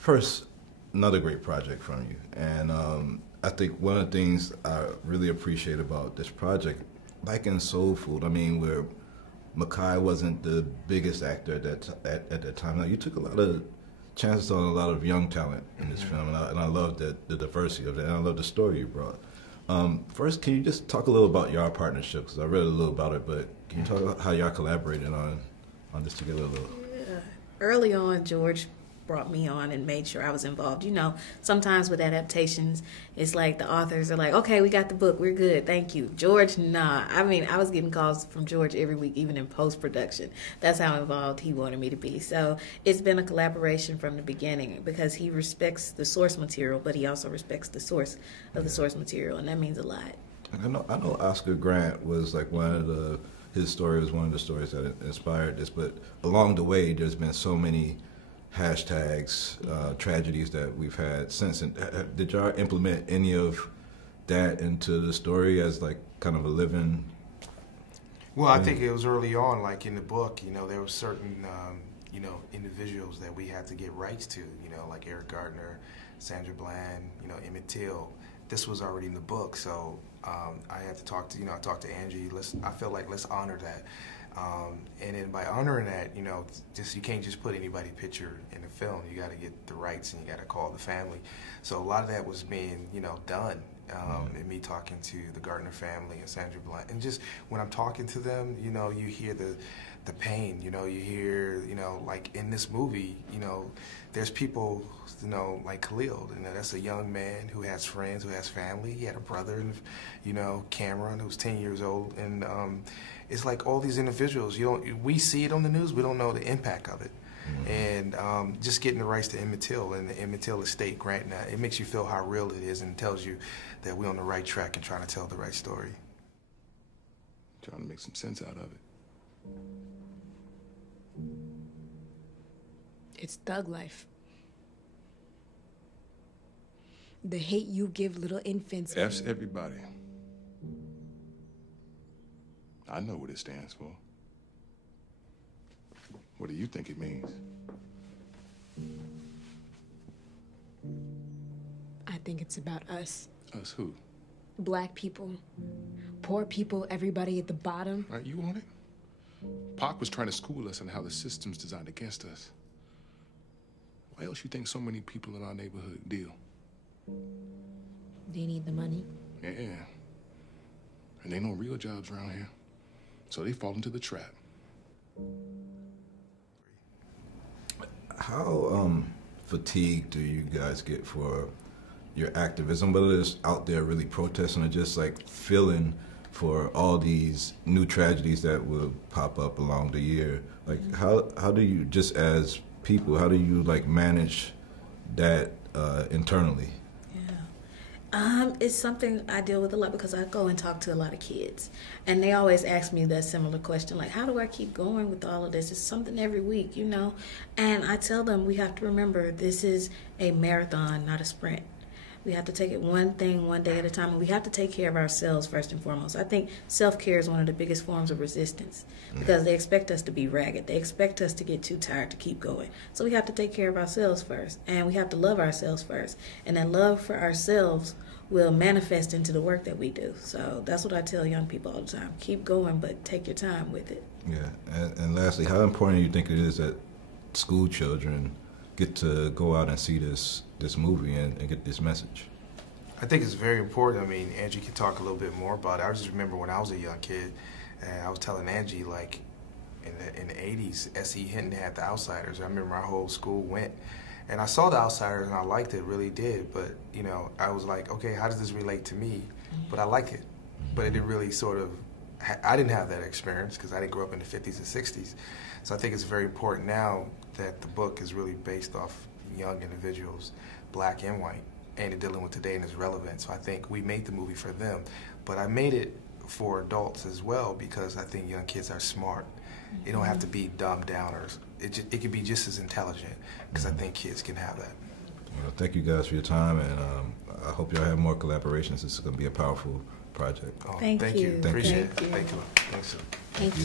First, another great project from you. And I think one of the things I really appreciate about this project, like in Soul Food, I mean, where Makai wasn't the biggest actor at that time. Now, you took a lot of chances on a lot of young talent in this film, and I love the diversity of it, and I love the story you brought. First, can you just talk a little about your partnership? Because I read a little about it, but can you talk about how y'all collaborated on this together a little? Yeah. Early on, George brought me on and made sure I was involved. You know, sometimes with adaptations, it's like the authors are like, okay, we got the book, we're good, thank you. George, nah. I mean, I was getting calls from George every week, even in post-production. That's how involved he wanted me to be. So it's been a collaboration from the beginning because he respects the source material, but he also respects the source of the source material, and that means a lot. And I know Oscar Grant was like his story was one of the stories that inspired this, but along the way, there's been so many hashtags, tragedies that we've had since. And did y'all implement any of that into the story as like kind of a living? Well, I think it was early on, like in the book, you know, there were certain, you know, individuals that we had to get rights to, you know, like Eric Gardner, Sandra Bland, you know, Emmett Till. This was already in the book, so I had to talk to, I talked to Angie. I felt like let's honor that. And then by honoring that, you know, you can't just put anybody's picture in the film. You got to get the rights and you got to call the family. So a lot of that was being, you know, done. And me talking to the Gardner family and Sandra Blunt. And just when I'm talking to them, you know, you hear the pain, you know, you hear, you know, like in this movie, you know, there's people, you know, like Khalil, you know, that's a young man who has friends, who has family. He had a brother, you know, Cameron, who's 10 years old. And it's like all these individuals, we see it on the news, we don't know the impact of it. And just getting the rights to Emmett Till and the Emmett Till estate granting that, it makes you feel how real it is and tells you that we're on the right track and trying to tell the right story. Trying to make some sense out of it. It's thug life. The hate you give little infants. F's everybody. I know what it stands for. What do you think it means? I think it's about us. Us who? Black people, poor people, everybody at the bottom. Right, you want it? Pac was trying to school us on how the system's designed against us. Why else you think so many people in our neighborhood deal? They need the money. Yeah. And ain't no real jobs around here. So they fall into the trap. How fatigued do you guys get for your activism, whether it's out there really protesting or just like feeling for all these new tragedies that will pop up along the year? Like, how do you, just as people, how do you like manage that internally? It's something I deal with a lot because I go and talk to a lot of kids, and they always ask me that similar question, like, how do I keep going with all of this? It's something every week, you know? And I tell them we have to remember this is a marathon, not a sprint. We have to take it one thing, one day at a time, and we have to take care of ourselves first and foremost. I think self-care is one of the biggest forms of resistance because they expect us to be ragged. They expect us to get too tired to keep going. So we have to take care of ourselves first, and we have to love ourselves first. And that love for ourselves will manifest into the work that we do. So that's what I tell young people all the time. Keep going, but take your time with it. Yeah, and lastly, how important do you think it is that school children get to go out and see this movie and get this message? I think it's very important. I mean, Angie can talk a little bit more about it. I just remember when I was a young kid, and I was telling Angie, like, in the 80s, S.E. Hinton had The Outsiders. I remember our whole school went. And I saw The Outsiders, and I liked it, really did. But, you know, I was like, okay, how does this relate to me? But I like it. But it didn't really sort of, I didn't have that experience because I didn't grow up in the 50s and 60s. So I think it's very important now that the book is really based off young individuals, black and white, and it's dealing with today and is relevant. So I think we made the movie for them. But I made it for adults as well because I think young kids are smart. It don't have to be dumbed down, or it could be just as intelligent because I think kids can have that. Well, thank you guys for your time, and I hope y'all have more collaborations. This is going to be a powerful project. Oh, Thank you. Appreciate it. Thank you. Thank you. Thanks. Thank you.